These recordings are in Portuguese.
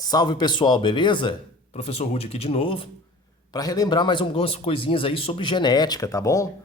Salve pessoal, beleza? Professor Rude aqui de novo, para relembrar mais algumas coisinhas aí sobre genética, tá bom?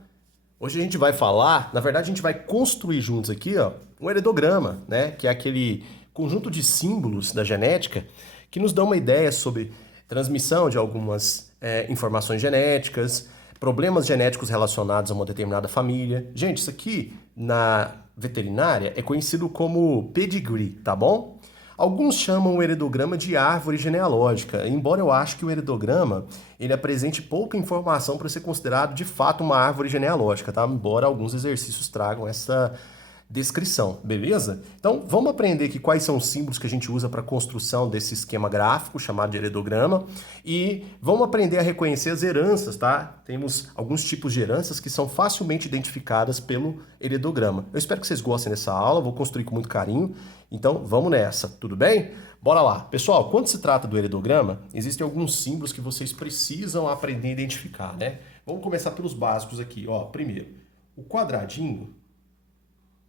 Hoje a gente vai falar, na verdade a gente vai construir juntos aqui, ó, um heredograma, né? Que é aquele conjunto de símbolos da genética que nos dão uma ideia sobre transmissão de algumas informações genéticas, problemas genéticos relacionados a uma determinada família. Gente, isso aqui na veterinária é conhecido como pedigree, tá bom? Alguns chamam o heredograma de árvore genealógica, embora eu ache que o heredograma ele apresente pouca informação para ser considerado de fato uma árvore genealógica, tá? Embora alguns exercícios tragam essa descrição, beleza? Então vamos aprender aqui quais são os símbolos que a gente usa para a construção desse esquema gráfico chamado de heredograma e vamos aprender a reconhecer as heranças, tá? Temos alguns tipos de heranças que são facilmente identificadas pelo heredograma. Eu espero que vocês gostem dessa aula, vou construir com muito carinho. Então, vamos nessa, tudo bem? Bora lá. Pessoal, quando se trata do heredograma, existem alguns símbolos que vocês precisam aprender a identificar, né? Vamos começar pelos básicos aqui, ó. Primeiro, o quadradinho,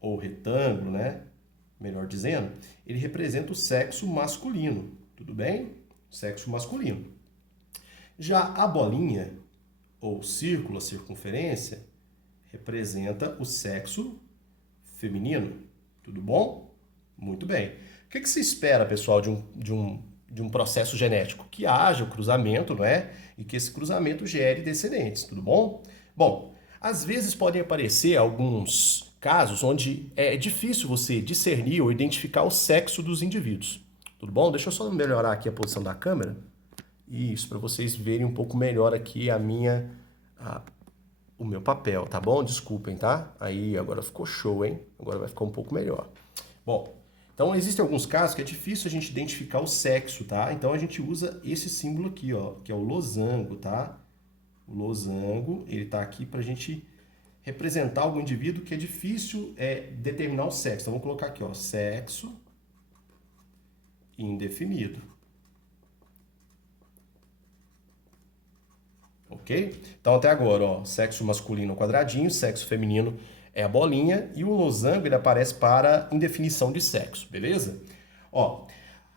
ou retângulo, né? Melhor dizendo, ele representa o sexo masculino, tudo bem? Sexo masculino. Já a bolinha, ou círculo, a circunferência, representa o sexo feminino, tudo bom? Muito bem. O que se espera, pessoal, de um processo genético? Que haja o cruzamento, não é? E que esse cruzamento gere descendentes, tudo bom? Bom, às vezes podem aparecer alguns casos onde é difícil você discernir ou identificar o sexo dos indivíduos, tudo bom? Deixa eu só melhorar aqui a posição da câmera. Isso, para vocês verem um pouco melhor aqui o meu papel, tá bom? Desculpem, tá? Aí, agora ficou show, hein? Agora vai ficar um pouco melhor. Bom, então existem alguns casos que é difícil a gente identificar o sexo, tá? Então a gente usa esse símbolo aqui, ó, que é o losango, tá? O losango, ele tá aqui pra gente representar algum indivíduo que é difícil determinar o sexo. Então vamos colocar aqui, ó, sexo indefinido. Ok? Então até agora, ó, sexo masculino quadradinho, sexo feminino é a bolinha e o losango ele aparece para indefinição de sexo, beleza? Ó,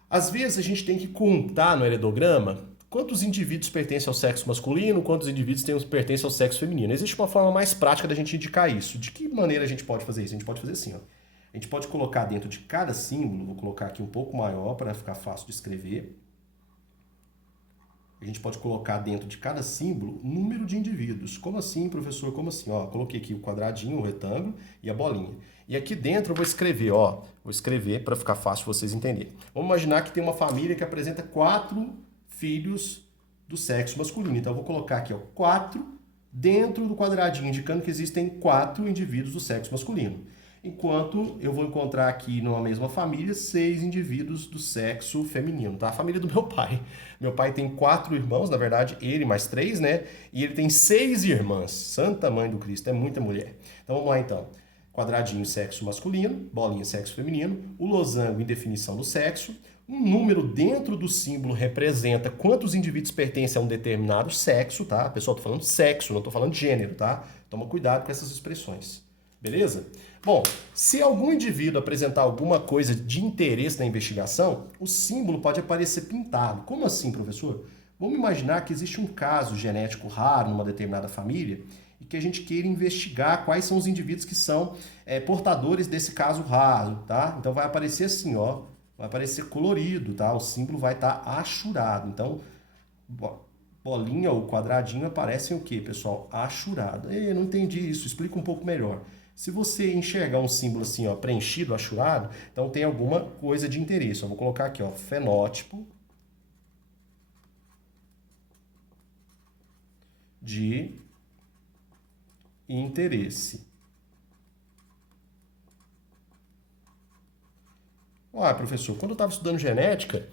às vezes a gente tem que contar no heredograma quantos indivíduos pertencem ao sexo masculino, quantos indivíduos pertencem ao sexo feminino. Existe uma forma mais prática da gente indicar isso. De que maneira a gente pode fazer isso? A gente pode fazer assim, ó. A gente pode colocar dentro de cada símbolo, vou colocar aqui um pouco maior para ficar fácil de escrever. A gente pode colocar dentro de cada símbolo número de indivíduos. Como assim, professor? Como assim? Ó, coloquei aqui o quadradinho, o retângulo e a bolinha. E aqui dentro eu vou escrever, ó. Vou escrever para ficar fácil vocês entenderem. Vamos imaginar que tem uma família que apresenta 4 filhos do sexo masculino. Então eu vou colocar aqui, ó, 4 dentro do quadradinho, indicando que existem 4 indivíduos do sexo masculino. Enquanto eu vou encontrar aqui numa mesma família 6 indivíduos do sexo feminino, tá? A família do meu pai. Meu pai tem 4 irmãos, na verdade, ele mais 3, né? E ele tem 6 irmãs. Santa Mãe do Cristo, é muita mulher. Então vamos lá então. Quadradinho, sexo masculino, bolinha, sexo feminino, o losango, indefinição do sexo, um número dentro do símbolo representa quantos indivíduos pertencem a um determinado sexo, tá? Pessoal, tô falando sexo, não tô falando gênero, tá? Toma cuidado com essas expressões. Beleza? Bom, se algum indivíduo apresentar alguma coisa de interesse na investigação, o símbolo pode aparecer pintado. Como assim, professor? Vamos imaginar que existe um caso genético raro numa determinada família e que a gente queira investigar quais são os indivíduos que são portadores desse caso raro, tá? Então vai aparecer assim, ó, vai aparecer colorido, tá? O símbolo vai estar achurado. Então, bolinha ou quadradinho aparecem o quê, pessoal? Achurado. Eu não entendi isso, explica um pouco melhor. Se você enxergar um símbolo assim, ó, preenchido, achurado, então tem alguma coisa de interesse. Eu vou colocar aqui, ó, fenótipo de interesse. Ah, professor, quando eu estava estudando genética,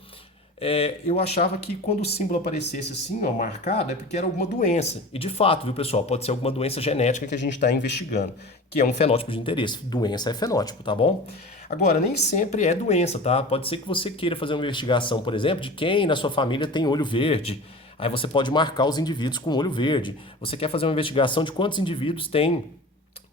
eu achava que quando o símbolo aparecesse assim, ó, marcado, é porque era alguma doença. E de fato, viu, pessoal, pode ser alguma doença genética que a gente está investigando, que é um fenótipo de interesse. Doença é fenótipo, tá bom? Agora, nem sempre é doença, tá? Pode ser que você queira fazer uma investigação, por exemplo, de quem na sua família tem olho verde. Aí você pode marcar os indivíduos com olho verde. Você quer fazer uma investigação de quantos indivíduos têm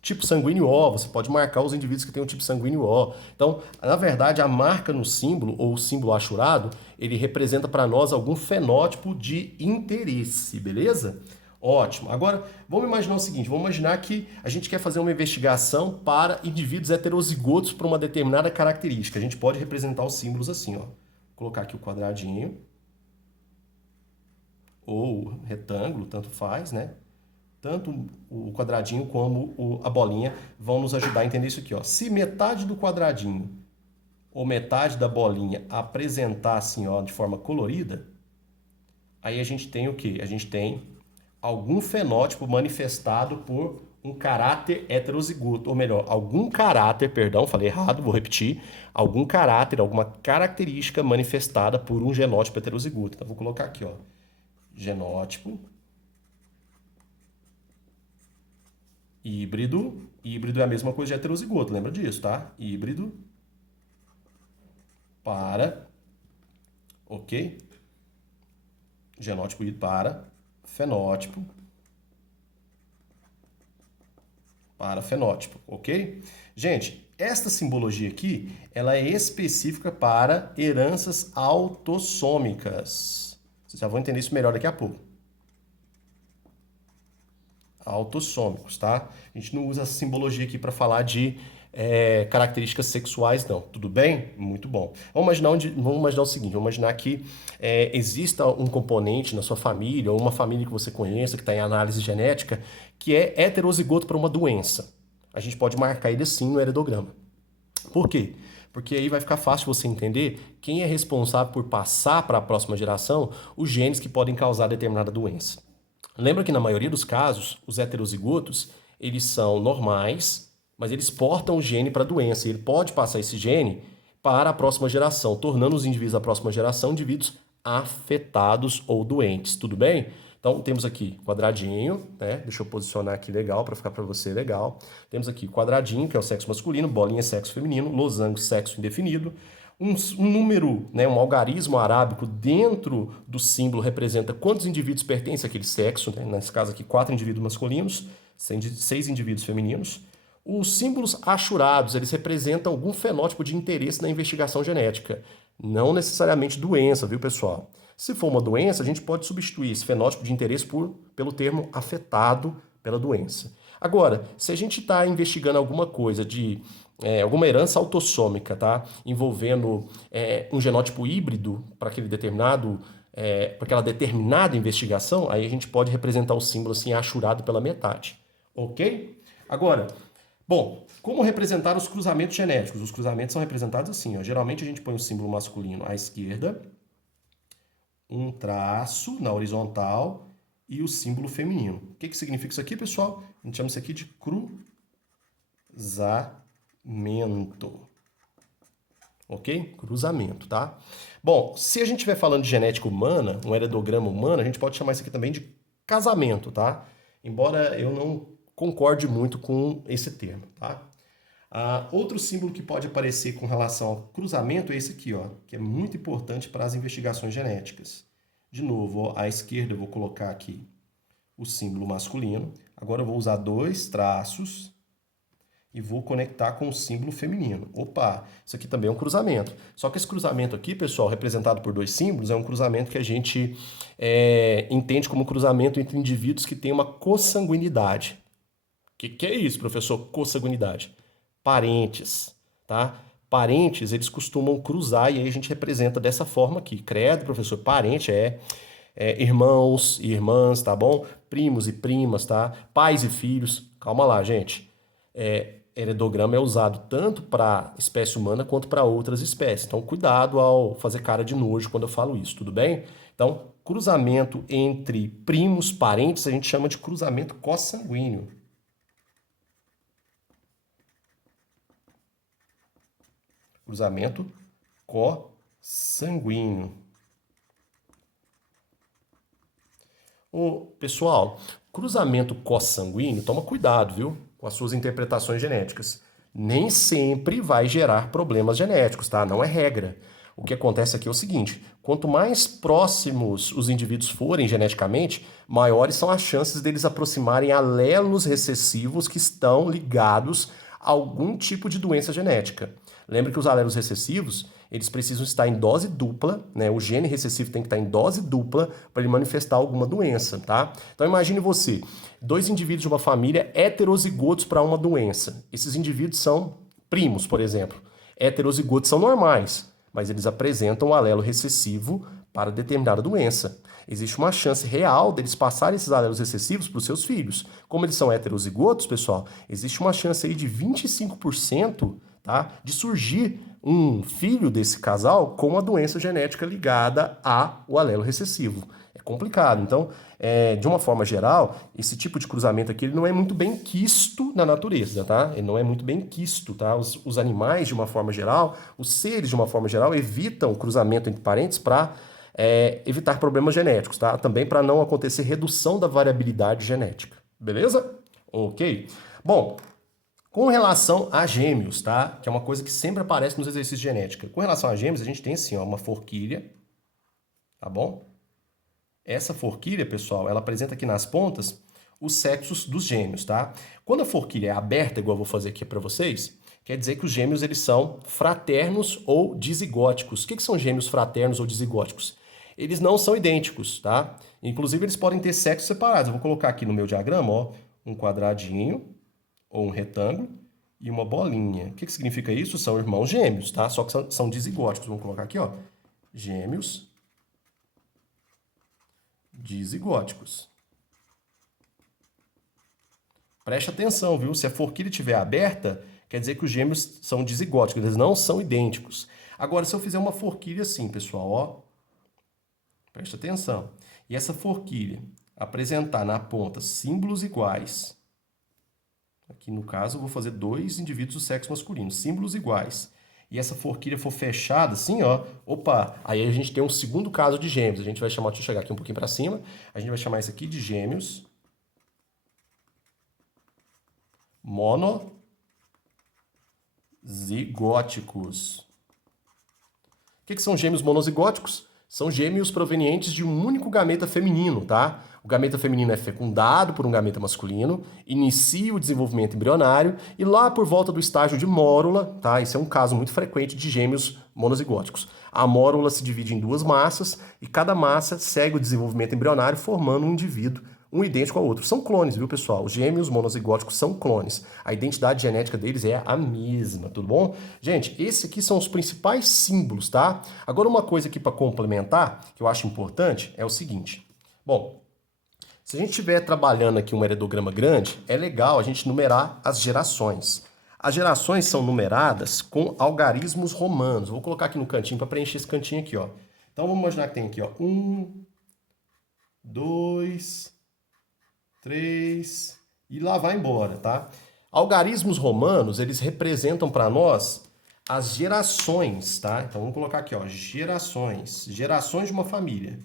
Tipo sanguíneo O, você pode marcar os indivíduos que têm o tipo sanguíneo O. Então, na verdade, a marca no símbolo, ou o símbolo achurado, ele representa para nós algum fenótipo de interesse, beleza? Ótimo. Agora, vamos imaginar o seguinte, vamos imaginar que a gente quer fazer uma investigação para indivíduos heterozigotos para uma determinada característica. A gente pode representar os símbolos assim, ó. Vou colocar aqui o quadradinho, ou retângulo, tanto faz, né? Tanto o quadradinho como a bolinha vão nos ajudar a entender isso aqui, ó. Se metade do quadradinho ou metade da bolinha apresentar assim, ó, de forma colorida, aí a gente tem o quê? A gente tem algum fenótipo manifestado por um caráter heterozigoto, ou melhor, algum caráter, perdão, falei errado, vou repetir, algum caráter, alguma característica manifestada por um genótipo heterozigoto. Então vou colocar aqui, ó, genótipo híbrido. Híbrido é a mesma coisa de heterozigoto, lembra disso, tá? Híbrido para, ok? Genótipo híbrido para fenótipo para fenótipo, ok? Gente, esta simbologia aqui, ela é específica para heranças autossômicas. Vocês já vão entender isso melhor daqui a pouco. Autossômicos, tá? A gente não usa essa simbologia aqui para falar de características sexuais, não. Tudo bem? Muito bom. Vamos imaginar o seguinte, vamos imaginar que exista um componente na sua família, ou uma família que você conheça, que está em análise genética, que é heterozigoto para uma doença. A gente pode marcar ele assim no heredograma. Por quê? Porque aí vai ficar fácil você entender quem é responsável por passar para a próxima geração os genes que podem causar determinada doença. Lembra que na maioria dos casos, os heterozigotos, eles são normais, mas eles portam o gene para a doença. E ele pode passar esse gene para a próxima geração, tornando os indivíduos da próxima geração indivíduos afetados ou doentes. Tudo bem? Então, temos aqui quadradinho, né? Deixa eu posicionar aqui legal, para ficar para você legal. Temos aqui quadradinho, que é o sexo masculino, bolinha, sexo feminino, losango, sexo indefinido. Um número, né, um algarismo arábico dentro do símbolo representa quantos indivíduos pertencem àquele sexo, né? Nesse caso aqui, 4 indivíduos masculinos, 6 indivíduos femininos. Os símbolos achurados, eles representam algum fenótipo de interesse na investigação genética, não necessariamente doença, viu, pessoal? Se for uma doença, a gente pode substituir esse fenótipo de interesse pelo termo afetado pela doença. Agora, se a gente está investigando alguma coisa de alguma herança autossômica, tá? Envolvendo um genótipo híbrido para para aquela determinada investigação, aí a gente pode representar o símbolo assim achurado pela metade, ok? Agora, bom, como representar os cruzamentos genéticos? Os cruzamentos são representados assim, ó. Geralmente a gente põe o símbolo masculino à esquerda, um traço na horizontal e o símbolo feminino. O que significa isso aqui, pessoal? A gente chama isso aqui de cruzamento. Ok? Cruzamento, tá? Bom, se a gente estiver falando de genética humana, um heredograma humano, a gente pode chamar isso aqui também de casamento, tá? Embora eu não concorde muito com esse termo, tá? Outro símbolo que pode aparecer com relação ao cruzamento é esse aqui, ó, que é muito importante para as investigações genéticas. De novo, ó, à esquerda eu vou colocar aqui o símbolo masculino. Agora eu vou usar 2 traços e vou conectar com o símbolo feminino. Opa, isso aqui também é um cruzamento. Só que esse cruzamento aqui, pessoal, representado por 2 símbolos, é um cruzamento que a gente entende como cruzamento entre indivíduos que têm uma consanguinidade. O que é isso, professor? Consanguinidade. Parentes, tá? Parentes, eles costumam cruzar e aí a gente representa dessa forma aqui. Credo, professor, parente irmãos e irmãs, tá bom? Primos e primas, tá? Pais e filhos. Calma lá, gente. Heredograma é usado tanto para espécie humana quanto para outras espécies. Então, cuidado ao fazer cara de nojo quando eu falo isso, tudo bem? Então, cruzamento entre primos, parentes, a gente chama de cruzamento consanguíneo. Cruzamento consanguíneo. Pessoal, cruzamento consanguíneo, toma cuidado, viu? Com as suas interpretações genéticas. Nem sempre vai gerar problemas genéticos, tá? Não é regra. O que acontece aqui é o seguinte: quanto mais próximos os indivíduos forem geneticamente, maiores são as chances deles aproximarem alelos recessivos que estão ligados a algum tipo de doença genética. Lembra que os alelos recessivos, eles precisam estar em dose dupla, né? O gene recessivo tem que estar em dose dupla para ele manifestar alguma doença, tá? Então imagine você, dois indivíduos de uma família heterozigotos para uma doença. Esses indivíduos são primos, por exemplo. Heterozigotos são normais, mas eles apresentam um alelo recessivo para determinada doença. Existe uma chance real deles passarem esses alelos recessivos para os seus filhos. Como eles são heterozigotos, pessoal, existe uma chance aí de 25%, tá, de surgir um filho desse casal com uma doença genética ligada ao alelo recessivo. É complicado. Então, de uma forma geral, esse tipo de cruzamento aqui ele não é muito bem quisto na natureza, tá? Ele não é muito bem quisto, tá? Os animais, de uma forma geral, os seres, de uma forma geral, evitam o cruzamento entre parentes para evitar problemas genéticos, tá? Também para não acontecer redução da variabilidade genética. Beleza? Ok. Bom, com relação a gêmeos, tá? Que é uma coisa que sempre aparece nos exercícios de genética. Com relação a gêmeos, a gente tem assim, ó, uma forquilha, tá bom? Essa forquilha, pessoal, ela apresenta aqui nas pontas os sexos dos gêmeos, tá? Quando a forquilha é aberta, igual eu vou fazer aqui para vocês, quer dizer que os gêmeos eles são fraternos ou dizigóticos. O que são gêmeos fraternos ou dizigóticos? Eles não são idênticos, tá? Inclusive, eles podem ter sexos separados. Eu vou colocar aqui no meu diagrama, ó, um quadradinho ou um retângulo e uma bolinha. O que significa isso? São irmãos gêmeos, tá? Só que são dizigóticos. Vamos colocar aqui, ó, gêmeos dizigóticos. Preste atenção, viu? Se a forquilha estiver aberta, quer dizer que os gêmeos são dizigóticos, eles não são idênticos. Agora, se eu fizer uma forquilha assim, pessoal, ó, preste atenção. E essa forquilha apresentar na ponta símbolos iguais. Aqui no caso eu vou fazer dois indivíduos do sexo masculino, símbolos iguais. E essa forquilha for fechada assim, ó, opa, aí a gente tem um segundo caso de gêmeos. A gente vai chamar, deixa eu chegar aqui um pouquinho para cima, a gente vai chamar isso aqui de gêmeos monozigóticos. O que são gêmeos monozigóticos? São gêmeos provenientes de um único gameta feminino, tá? O gameta feminino é fecundado por um gameta masculino, inicia o desenvolvimento embrionário e lá por volta do estágio de mórula, tá? Esse é um caso muito frequente de gêmeos monozigóticos. A mórula se divide em duas massas e cada massa segue o desenvolvimento embrionário formando um indivíduo, um idêntico ao outro. São clones, viu, pessoal? Os gêmeos monozigóticos são clones. A identidade genética deles é a mesma, tudo bom? Gente, esses aqui são os principais símbolos, tá? Agora, uma coisa aqui para complementar, que eu acho importante, é o seguinte. Bom, se a gente estiver trabalhando aqui um heredograma grande, é legal a gente numerar as gerações. As gerações são numeradas com algarismos romanos. Eu vou colocar aqui no cantinho para preencher esse cantinho aqui, ó. Então, vamos imaginar que tem aqui, ó, 1, 2... 3 e lá vai embora, tá? Algarismos romanos, eles representam para nós as gerações, tá? Então vamos colocar aqui, ó, gerações de uma família.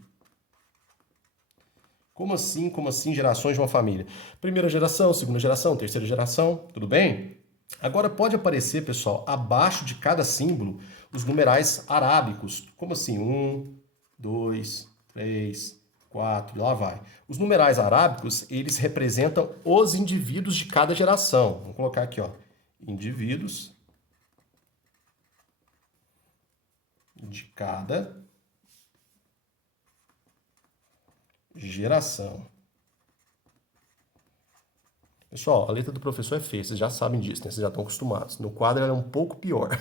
Como assim gerações de uma família? Primeira geração, segunda geração, terceira geração, tudo bem? Agora pode aparecer, pessoal, abaixo de cada símbolo, os numerais arábicos. Como assim? 1, 2, 3, 4, lá vai. Os numerais arábicos, eles representam os indivíduos de cada geração. Vamos colocar aqui, ó, indivíduos de cada geração. Pessoal, a letra do professor é feia, vocês já sabem disso, né? Vocês já estão acostumados. No quadro ela é um pouco pior.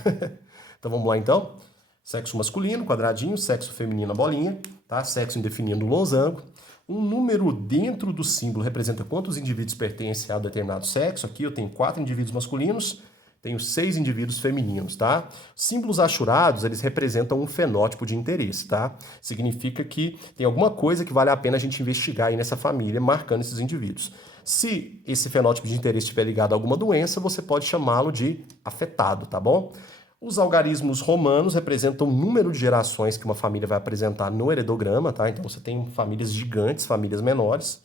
Então vamos lá então. Sexo masculino, quadradinho, sexo feminino, bolinha, tá? Sexo indefinido, losango. Um número dentro do símbolo representa quantos indivíduos pertencem a determinado sexo. Aqui eu tenho 4 indivíduos masculinos, tenho 6 indivíduos femininos, tá? Símbolos achurados, eles representam um fenótipo de interesse, tá? Significa que tem alguma coisa que vale a pena a gente investigar aí nessa família, marcando esses indivíduos. Se esse fenótipo de interesse estiver ligado a alguma doença, você pode chamá-lo de afetado, tá bom? Os algarismos romanos representam o número de gerações que uma família vai apresentar no heredograma, tá? Então você tem famílias gigantes, famílias menores.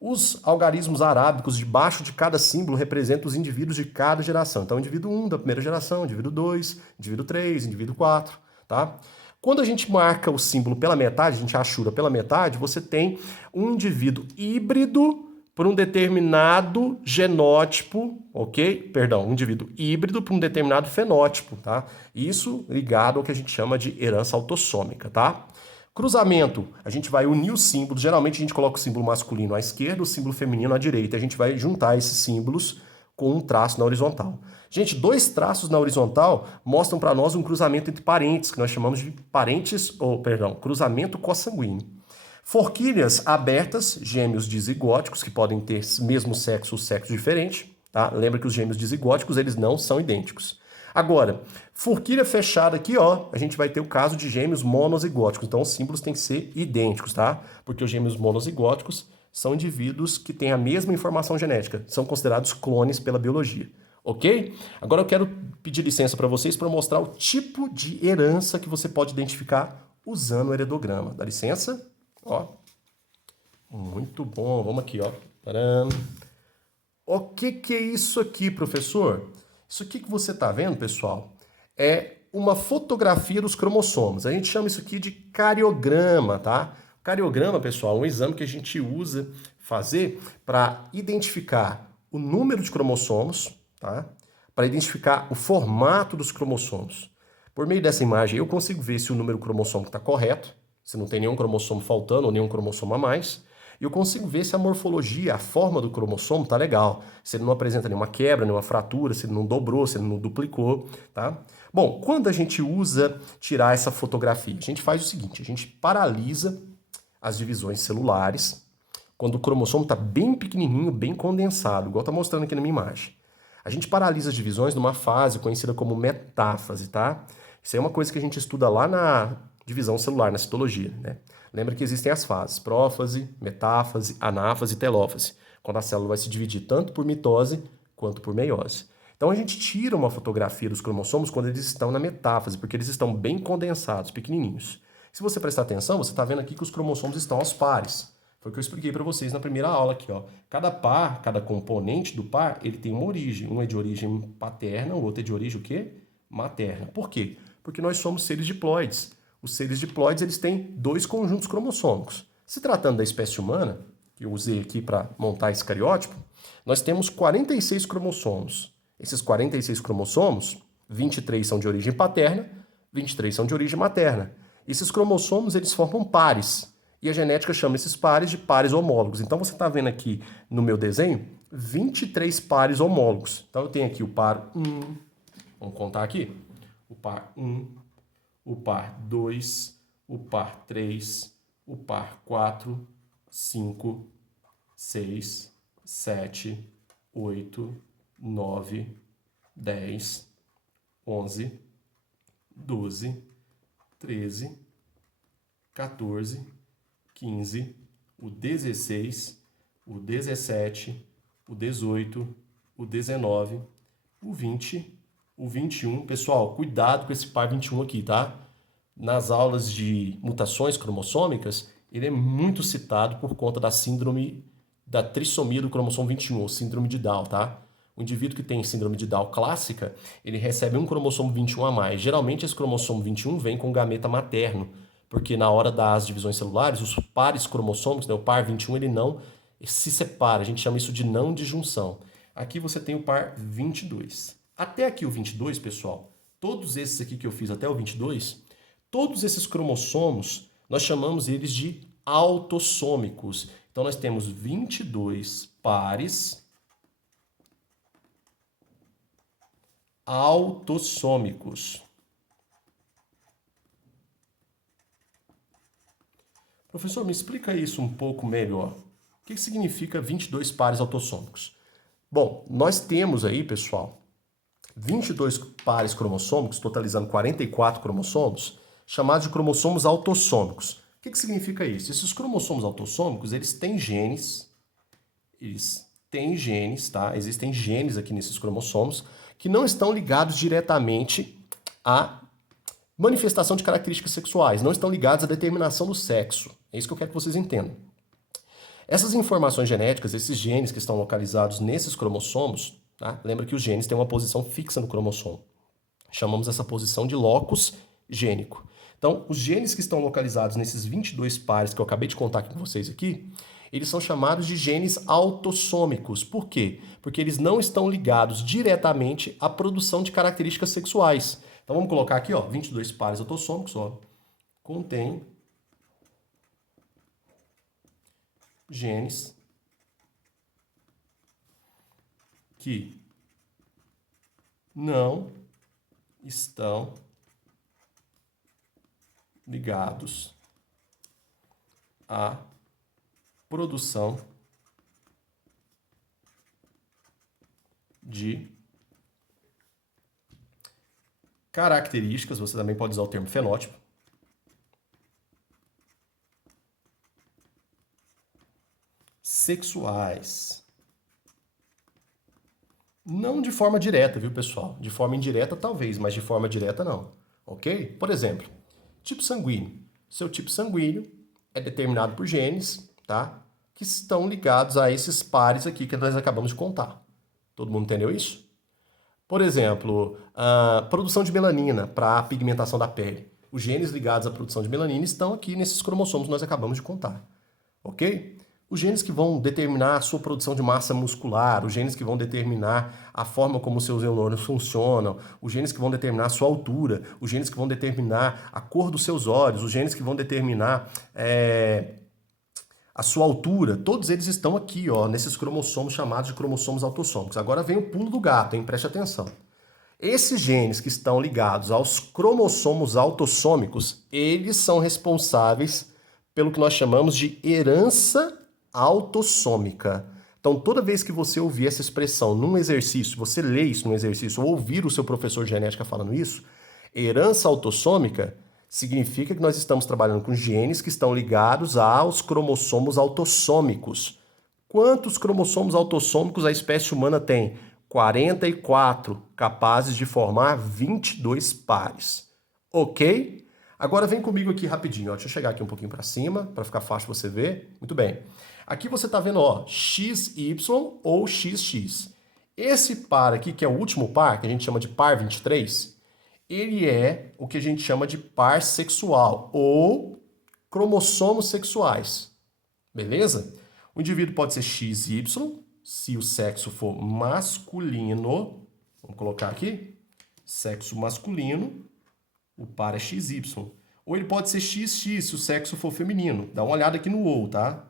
Os algarismos arábicos, debaixo de cada símbolo, representam os indivíduos de cada geração. Então, indivíduo 1 da primeira geração, indivíduo 2, indivíduo 3, indivíduo 4, tá? Quando a gente marca o símbolo pela metade, a gente achura pela metade, você tem um indivíduo híbrido por um determinado genótipo, ok? Perdão, um indivíduo híbrido por um determinado fenótipo, tá? Isso ligado ao que a gente chama de herança autossômica, tá? Cruzamento, a gente vai unir os símbolos, geralmente a gente coloca o símbolo masculino à esquerda, o símbolo feminino à direita, a gente vai juntar esses símbolos com um traço na horizontal. Gente, dois traços na horizontal mostram para nós um cruzamento entre parentes, que nós chamamos de cruzamento consanguíneo. Forquilhas abertas, gêmeos dizigóticos, que podem ter mesmo sexo ou sexo diferente, tá? Lembra que os gêmeos dizigóticos, eles não são idênticos. Agora, forquilha fechada aqui, ó, a gente vai ter o caso de gêmeos monozigóticos. Então, os símbolos têm que ser idênticos, tá? Porque os gêmeos monozigóticos são indivíduos que têm a mesma informação genética. São considerados clones pela biologia, ok? Agora eu quero pedir licença para vocês para mostrar o tipo de herança que você pode identificar usando o heredograma. Dá licença? Ó. Muito bom. Vamos aqui, ó. Tcharam. O que é isso aqui, professor? Isso aqui que você está vendo, pessoal, é uma fotografia dos cromossomos. A gente chama isso aqui de cariograma, tá? Cariograma, pessoal, é um exame que a gente usa fazer para identificar o número de cromossomos, tá? Para identificar o formato dos cromossomos. Por meio dessa imagem, eu consigo ver se o número cromossômico está correto, se não tem nenhum cromossomo faltando ou nenhum cromossomo a mais. E eu consigo ver se a morfologia, a forma do cromossomo tá legal. Se ele não apresenta nenhuma quebra, nenhuma fratura, se ele não dobrou, se ele não duplicou, tá? Bom, quando a gente usa tirar essa fotografia, a gente faz o seguinte, a gente paralisa as divisões celulares quando o cromossomo está bem pequenininho, bem condensado, igual tá mostrando aqui na minha imagem. A gente paralisa as divisões numa fase conhecida como metáfase, tá? Isso aí é uma coisa que a gente estuda lá na divisão celular, na citologia, né? Lembra que existem as fases, prófase, metáfase, anáfase e telófase, quando a célula vai se dividir tanto por mitose quanto por meiose. Então a gente tira uma fotografia dos cromossomos quando eles estão na metáfase, porque eles estão bem condensados, pequenininhos. Se você prestar atenção, você está vendo aqui que os cromossomos estão aos pares. Foi o que eu expliquei para vocês na primeira aula aqui, ó. Cada par, cada componente do par, ele tem uma origem. Um é de origem paterna, o outro é de origem o quê? Materna. Por quê? Porque nós somos seres diploides. Os seres diploides, eles têm dois conjuntos cromossômicos. Se tratando da espécie humana, que eu usei aqui para montar esse cariótipo, nós temos 46 cromossomos. Esses 46 cromossomos, 23 são de origem paterna, 23 são de origem materna. Esses cromossomos, eles formam pares. E a genética chama esses pares de pares homólogos. Então, você está vendo aqui no meu desenho 23 pares homólogos. Então, eu tenho aqui o par 1, vamos contar aqui, o par 1, o par 2, o par 3, o par 4, 5, 6, 7, 8, 9, 10, 11, 12, 13, 14, 15, o 16, o 17, o 18, o 19, o 20, o 21. Pessoal, cuidado com esse par 21 aqui, tá? Nas aulas de mutações cromossômicas, ele é muito citado por conta da síndrome da trissomia do cromossomo 21, ou síndrome de Down, tá? O indivíduo que tem síndrome de Down clássica, ele recebe um cromossomo 21 a mais. Geralmente, esse cromossomo 21 vem com gameta materno, porque na hora das divisões celulares, os pares cromossômicos, né, o par 21, ele não se separa. A gente chama isso de não disjunção. Aqui você tem o par 22. Até aqui o 22, pessoal, todos esses aqui que eu fiz até o 22, todos esses cromossomos, nós chamamos eles de autossômicos. Então, nós temos 22 pares autossômicos. Professor, me explica isso um pouco melhor. O que significa 22 pares autossômicos? Bom, nós temos aí, pessoal, 22 pares cromossômicos, totalizando 44 cromossomos, chamados de cromossomos autossômicos. O que significa isso? Esses cromossomos autossômicos, eles têm genes, tá? Existem genes aqui nesses cromossomos que não estão ligados diretamente à manifestação de características sexuais, não estão ligados à determinação do sexo. É isso que eu quero que vocês entendam. Essas informações genéticas, esses genes que estão localizados nesses cromossomos, tá? Lembra que os genes têm uma posição fixa no cromossomo. Chamamos essa posição de locus gênico. Então, os genes que estão localizados nesses 22 pares que eu acabei de contar com vocês aqui, eles são chamados de genes autossômicos. Por quê? Porque eles não estão ligados diretamente à produção de características sexuais. Então vamos colocar aqui, ó, 22 pares autossômicos, ó, contém genes que não estão ligados à produção de características, você também pode usar o termo fenótipo, sexuais. Não de forma direta, viu, pessoal? De forma indireta, talvez, mas de forma direta, não. Ok? Por exemplo, tipo sanguíneo. Seu tipo sanguíneo é determinado por genes, tá? Que estão ligados a esses pares aqui que nós acabamos de contar. Todo mundo entendeu isso? Por exemplo, a produção de melanina para a pigmentação da pele. Os genes ligados à produção de melanina estão aqui nesses cromossomos que nós acabamos de contar. Ok? Os genes que vão determinar a sua produção de massa muscular, os genes que vão determinar a forma como os seus neurônios funcionam, os genes que vão determinar a sua altura, os genes que vão determinar a cor dos seus olhos, os genes que vão determinar a sua altura, todos eles estão aqui, ó, nesses cromossomos chamados de cromossomos autossômicos. Agora vem o pulo do gato, hein? Preste atenção. Esses genes que estão ligados aos cromossomos autossômicos, eles são responsáveis pelo que nós chamamos de herança autossômica. Então, toda vez que você ouvir essa expressão num exercício, você lê isso num exercício, ou ouvir o seu professor de genética falando isso, herança autossômica significa que nós estamos trabalhando com genes que estão ligados aos cromossomos autossômicos. Quantos cromossomos autossômicos a espécie humana tem? 44, capazes de formar 22 pares. Ok? Agora vem comigo aqui rapidinho, ó. Deixa eu chegar aqui um pouquinho para cima, para ficar fácil você ver. Muito bem. Aqui você está vendo, ó, XY ou XX. Esse par aqui, que é o último par, que a gente chama de par 23, ele é o que a gente chama de par sexual ou cromossomos sexuais. Beleza? O indivíduo pode ser XY, se o sexo for masculino. Vamos colocar aqui. Sexo masculino. O par é XY. Ou ele pode ser XX se o sexo for feminino. Dá uma olhada aqui no ou, tá?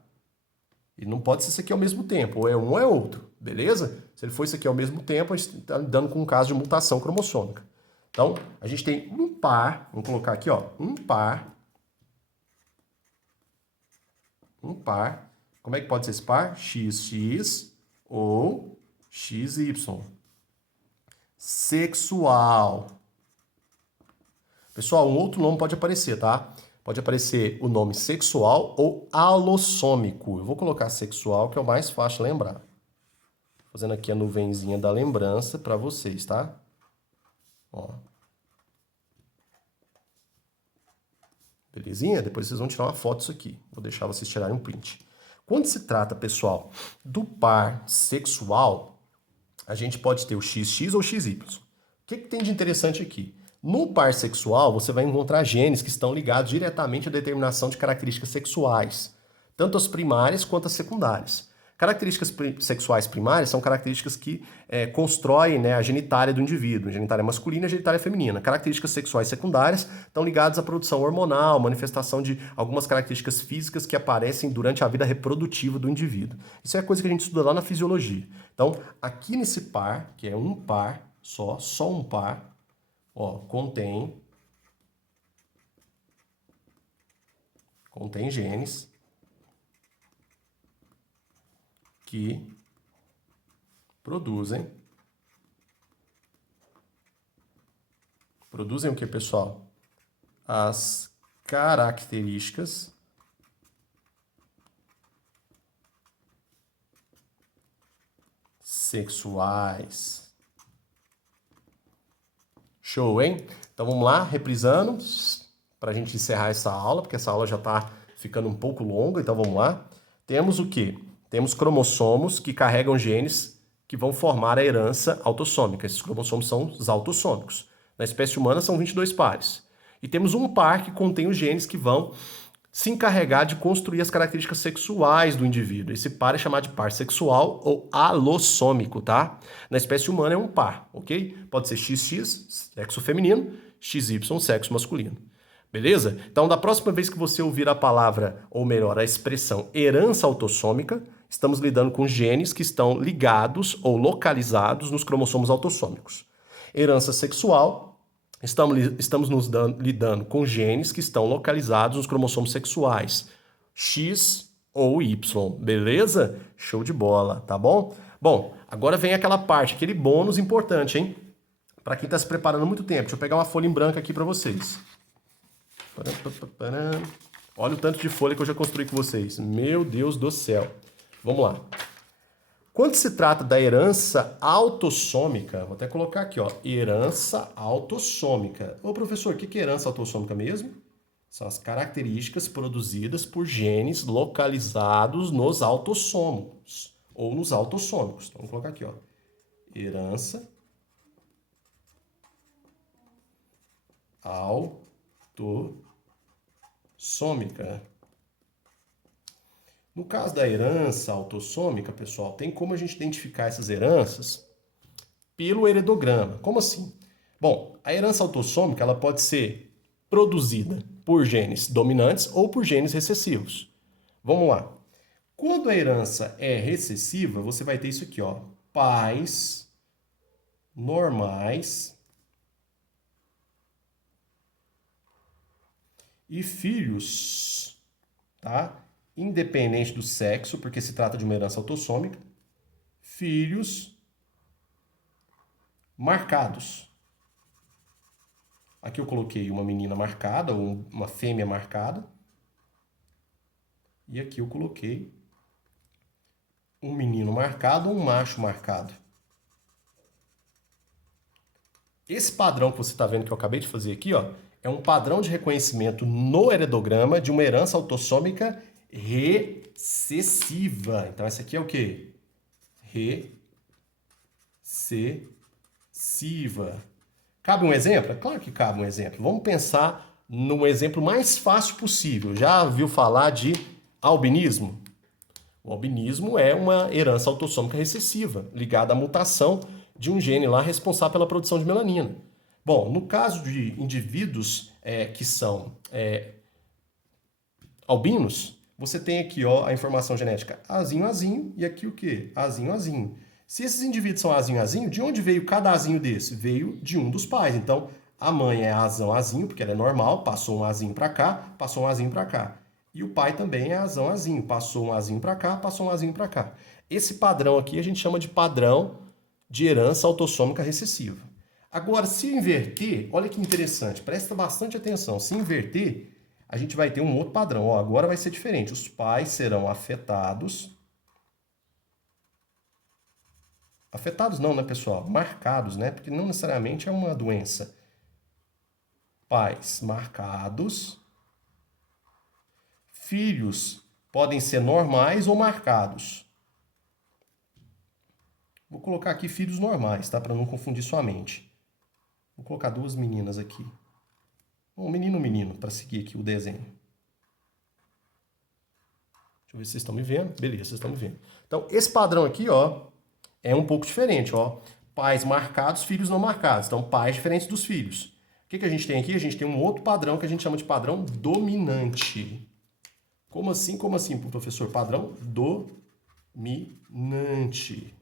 Ele não pode ser isso aqui ao mesmo tempo. Ou é um ou é outro. Beleza? Se ele for isso aqui ao mesmo tempo, a gente está lidando com um caso de mutação cromossômica. Então, a gente tem um par. Vamos colocar aqui, ó. Um par. Um par. Como é que pode ser esse par? XX ou XY. Sexual. Pessoal, um outro nome pode aparecer, tá? Pode aparecer o nome sexual ou alossômico. Eu vou colocar sexual, que é o mais fácil de lembrar. Fazendo aqui a nuvenzinha da lembrança para vocês, tá? Ó. Belezinha? Depois vocês vão tirar uma foto disso aqui. Vou deixar vocês tirarem um print. Quando se trata, pessoal, do par sexual, a gente pode ter o XX ou XY. O que tem de interessante aqui? No par sexual, você vai encontrar genes que estão ligados diretamente à determinação de características sexuais, tanto as primárias quanto as secundárias. Características sexuais primárias são características que constroem, né, a genitália do indivíduo, a genitália masculina e a genitália feminina. Características sexuais secundárias estão ligadas à produção hormonal, manifestação de algumas características físicas que aparecem durante a vida reprodutiva do indivíduo. Isso é coisa que a gente estuda lá na fisiologia. Então, aqui nesse par, que é um par só um par, ó, contém genes que produzem o que, pessoal? As características sexuais. Show, hein? Então vamos lá, reprisando, para a gente encerrar essa aula, porque essa aula já está ficando um pouco longa, então vamos lá. Temos o quê? Temos cromossomos que carregam genes que vão formar a herança autossômica. Esses cromossomos são os autossômicos. Na espécie humana são 22 pares. E temos um par que contém os genes que vão se encarregar de construir as características sexuais do indivíduo. Esse par é chamado de par sexual ou alossômico, tá? Na espécie humana é um par, ok? Pode ser XX, sexo feminino, XY, sexo masculino. Beleza? Então, da próxima vez que você ouvir a palavra, ou melhor, a expressão herança autossômica, estamos lidando com genes que estão ligados ou localizados nos cromossomos autossômicos. Herança sexual, estamos lidando com genes que estão localizados nos cromossomos sexuais, X ou Y, beleza? Show de bola, tá bom? Bom, agora vem aquela parte, aquele bônus importante, hein? Para quem está se preparando há muito tempo. Deixa eu pegar uma folha em branco aqui para vocês. Olha o tanto de folha que eu já construí com vocês. Meu Deus do céu. Vamos lá. Quando se trata da herança autossômica, vou até colocar aqui, ó, herança autossômica. Ô professor, o que é herança autossômica mesmo? São as características produzidas por genes localizados nos autossômicos ou nos autossômicos. Então, vamos colocar aqui, ó, herança autossômica. No caso da herança autossômica, pessoal, tem como a gente identificar essas heranças pelo heredograma. Como assim? Bom, a herança autossômica ela pode ser produzida por genes dominantes ou por genes recessivos. Vamos lá. Quando a herança é recessiva, você vai ter isso aqui, ó, pais normais e filhos, tá? Independente do sexo, porque se trata de uma herança autossômica, filhos marcados. Aqui eu coloquei uma menina marcada, ou uma fêmea marcada. E aqui eu coloquei um menino marcado ou um macho marcado. Esse padrão que você está vendo que eu acabei de fazer aqui, ó, é um padrão de reconhecimento no heredograma de uma herança autossômica recessiva. Então, essa aqui é o quê? Recessiva. Cabe um exemplo? É claro que cabe um exemplo. Vamos pensar no exemplo mais fácil possível. Já ouviu falar de albinismo? O albinismo é uma herança autossômica recessiva, ligada à mutação de um gene lá responsável pela produção de melanina. Bom, no caso de indivíduos que são albinos, você tem aqui, ó, a informação genética azinho, azinho, e aqui o quê? Azinho, azinho. Se esses indivíduos são azinho, azinho, de onde veio cada azinho desse? Veio de um dos pais. Então, a mãe é azão, azinho, porque ela é normal, passou um azinho para cá, passou um azinho para cá. E o pai também é azão, azinho, passou um azinho para cá, passou um azinho para cá. Esse padrão aqui a gente chama de padrão de herança autossômica recessiva. Agora, se inverter, olha que interessante, presta bastante atenção. Se inverter, a gente vai ter um outro padrão. Ó, agora vai ser diferente. Os pais serão afetados. Afetados não, né, pessoal? Marcados, né? Porque não necessariamente é uma doença. Pais marcados. Filhos podem ser normais ou marcados. Vou colocar aqui filhos normais, tá? Para não confundir sua mente. Vou colocar duas meninas aqui. Um menino, para seguir aqui o desenho. Deixa eu ver se vocês estão me vendo. Beleza, vocês estão me vendo. Então, esse padrão aqui, ó, é um pouco diferente, ó. Pais marcados, filhos não marcados. Então, pais diferentes dos filhos. O que a gente tem aqui? A gente tem um outro padrão que a gente chama de padrão dominante. Como assim, professor? Padrão dominante.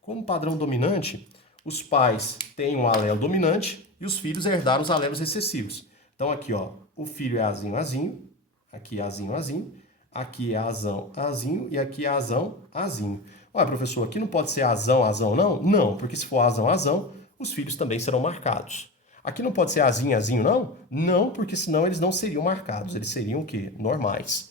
Como padrão dominante, os pais têm um alelo dominante e os filhos herdaram os alelos recessivos. Então aqui, ó, o filho é azinho, azinho, aqui é azinho, azinho, aqui é azão, azinho e aqui é azão, azinho. Olha, professor, aqui não pode ser azão, azão, não? Não, porque se for azão, azão, os filhos também serão marcados. Aqui não pode ser azinho, azinho, não? Não, porque senão eles não seriam marcados, eles seriam o quê? Normais.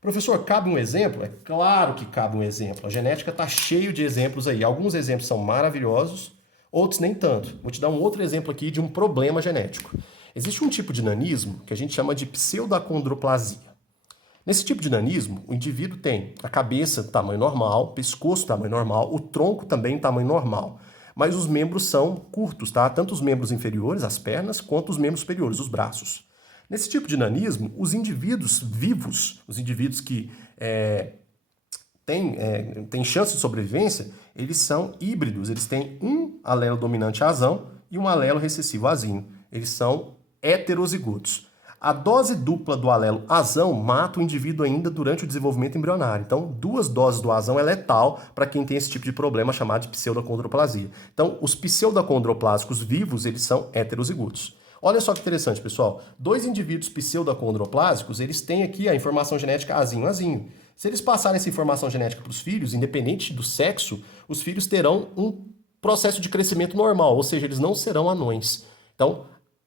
Professor, cabe um exemplo? É claro que cabe um exemplo. A genética está cheio de exemplos aí. Alguns exemplos são maravilhosos, outros nem tanto. Vou te dar um outro exemplo aqui de um problema genético. Existe um tipo de nanismo que a gente chama de pseudoacondroplasia. Nesse tipo de nanismo, o indivíduo tem a cabeça tamanho normal, pescoço tamanho normal, o tronco também tamanho normal. mas os membros são curtos, tá? Tanto os membros inferiores, as pernas, quanto os membros superiores, os braços. Nesse tipo de nanismo, os indivíduos vivos, os indivíduos que têm chance de sobrevivência, eles são híbridos, eles têm um alelo dominante azão e um alelo recessivo azinho. Eles são heterozigotos. A dose dupla do alelo azão mata o indivíduo ainda durante o desenvolvimento embrionário. Então, 2 doses do azão é letal para quem tem esse tipo de problema chamado de pseudocondroplasia. Então, os pseudocondroplásicos vivos, eles são heterozigotos. Olha só que interessante, pessoal. 2 indivíduos pseudocondroplásicos, eles têm aqui a informação genética azinho. Se eles passarem essa informação genética para os filhos, independente do sexo, os filhos terão um processo de crescimento normal, ou seja, eles não serão anões. Então,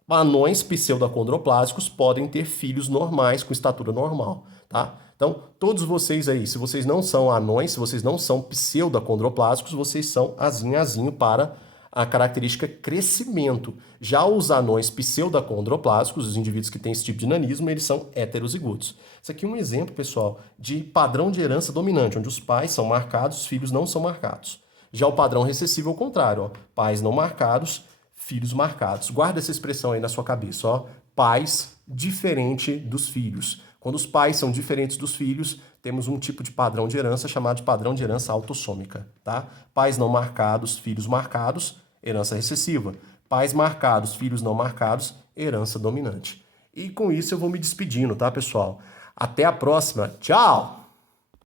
anões pseudocondroplásicos podem ter filhos normais com estatura normal, tá? Então, todos vocês aí, se vocês não são anões, se vocês não são pseudocondroplásicos, vocês são azinho para a característica crescimento. Já os anões pseudocondroplásicos, os indivíduos que têm esse tipo de nanismo, eles são heterozigotos. Isso aqui é um exemplo, pessoal, de padrão de herança dominante, onde os pais são marcados, os filhos não são marcados. Já o padrão recessivo é o contrário, ó, pais não marcados, filhos marcados. Guarda essa expressão aí na sua cabeça, ó. Pais diferente dos filhos. Quando os pais são diferentes dos filhos, temos um tipo de padrão de herança chamado de padrão de herança autossômica, tá? Pais não marcados, filhos marcados, herança recessiva. Pais marcados, filhos não marcados, herança dominante. E com isso eu vou me despedindo, tá, pessoal? Até a próxima. Tchau!